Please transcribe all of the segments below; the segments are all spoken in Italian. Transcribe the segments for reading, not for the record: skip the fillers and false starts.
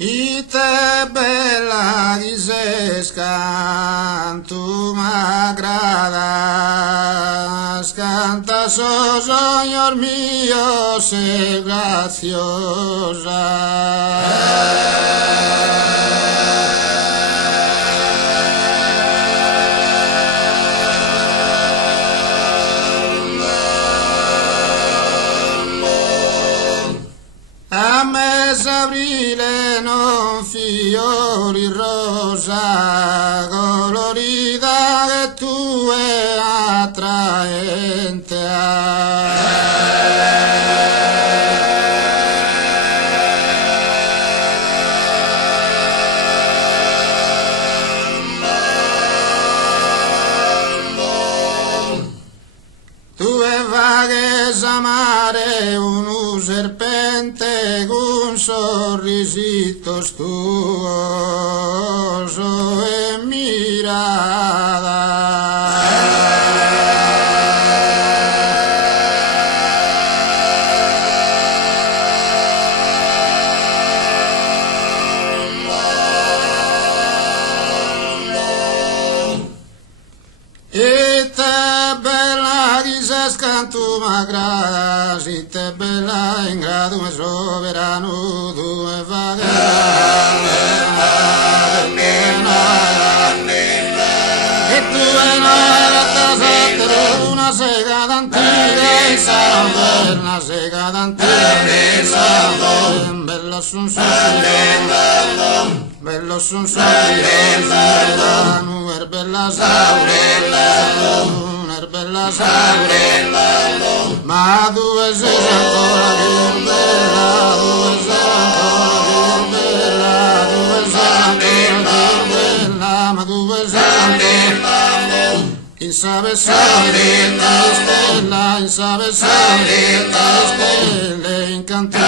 Ite bella disescan, tu m'agradas, canta Señor mío, sé graciosa. A mese aprile non fiori rosa colorita che tu è attraente. Tu e vaghes amare un serpente con sorrisitos tuoso e mirada. Ite bella disescan, tu m'agradas, ite bella in grado e soberano, tu e e tu e una sega d'antica e sarà una sega d'antica bello son bello son bella saure, ma dove sei ancora più bella, dove sei ancora più bella, dove sei ancora più bella, ma dove sei ancora chi sabe salire stella, chi sabe salire stelle, incantevoli,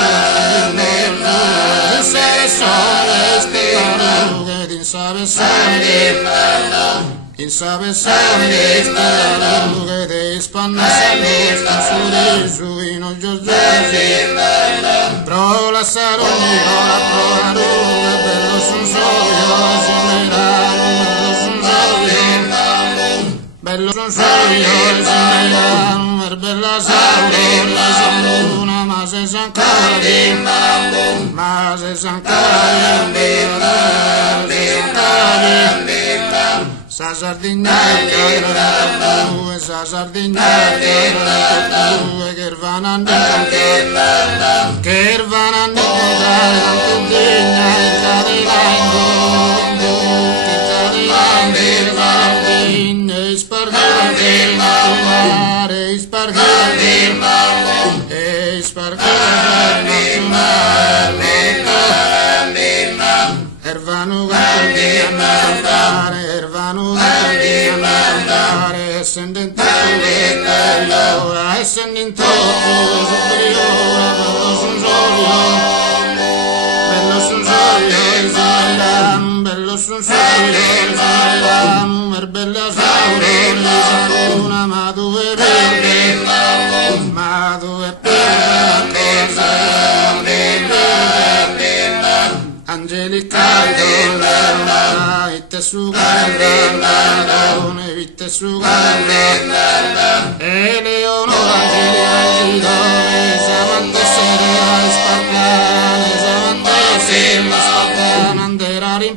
chi sabe sole stelle, chi sabe salire. Chi sabe salire la luce de Hispania, su in oggi pro la salute, pro la luce, bello son soio, bello son soio, bella saure, la saluna, ma se sancari, sa sardegna che vanno ascendente bello son bella saure, una ma due angelica itte su itte su e Leonora samante sera spacca, non andare in